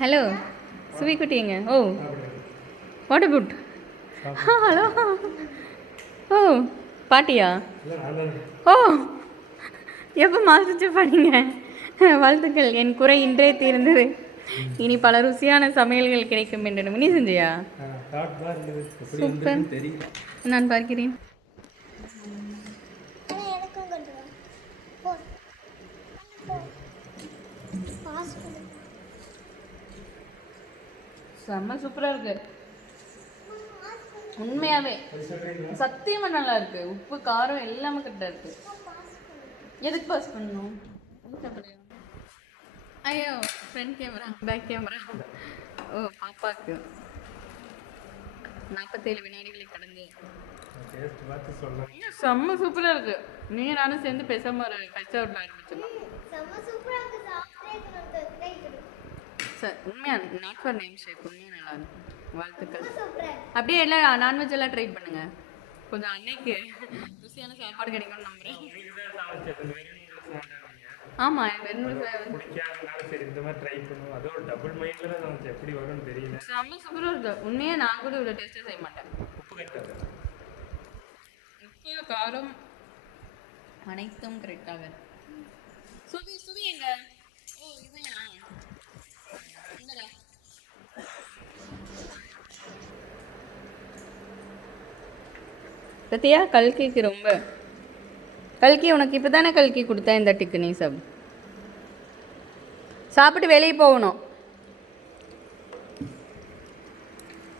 Hello சுவி குட்டிங்க oh what about hello oh பாட்டியா ஓ எப்போ மாஸ்டர் செஃப் பண்ணீங்க வாழ்த்துக்கள் என் குறை இன்றே தீர்ந்தது இனி பல ருசியான சமையல்கள் கிடைக்கும் என்று நீ செஞ்சியா சூப்பர் தெரியல நான் பார்க்கிறேன் ஆனா எனக்கும் செம்ம சூப்பராக இருக்கு. உண்மையாவே. சத்தியமா நல்லா இருக்கு. உப்பு காரம் எல்லாமே கரெக்டாக இருக்கு. எதுக்கு பாஸ் பண்ணணும்? ஐயோ ஃப்ரண்ட் கேமரா பேக் கேமரா ஓ பாப்பாக்கு. நாற்பத்தேழு வினாடிகளை கடந்து. ஐயோ, செம்ம சூப்பராக இருக்கு. நீ நானும் சேர்ந்து பேசாம ஒரு கச்சா விட்டு ஆரம்பிச்சிடலாம் செம்ம சூப்பரா இருக்கு சாப்பிட்டே இருக்கணும் ட்ரை பண்ணு சார் உண்மையா நாட் ஃபார் நேம் ஷேக் உண்மையாக நல்லா இருக்கும் வாழ்த்துக்கள். அப்படியே எல்லாம் நான்வெஜ் எல்லாம் ட்ரை பண்ணுங்க. கொஞ்சம் அன்னைக்கு ருசியான சாப்பாடு கிடைக்கும்னு நம்புறேன். ஆமா வெறும் பிடிக்காதனால சரி இந்த மாதிரி ட்ரை பண்ணுவோம். அது ஒரு டபுள் மைண்டில் தான் நமக்கு எப்படி வரும்னு தெரியல. செம்ம சூப்பராக இருக்கு. உண்மையா நான் கூட இவ்வளோ டேஸ்ட்டாக செய்ய மாட்டேன். உப்பு கட்டாது உப்பு காரம் அனைத்தும் கரெக்டாக சுவி சுவி எங்க? பத்தியா கல்கிக்கு ரொம்ப. கல்கி உனக்கு இப்போ தானே கல்கி கொடுத்தேன் இந்த டிக்கு நீ சாப்பிட்டு வெளியே போகணும்.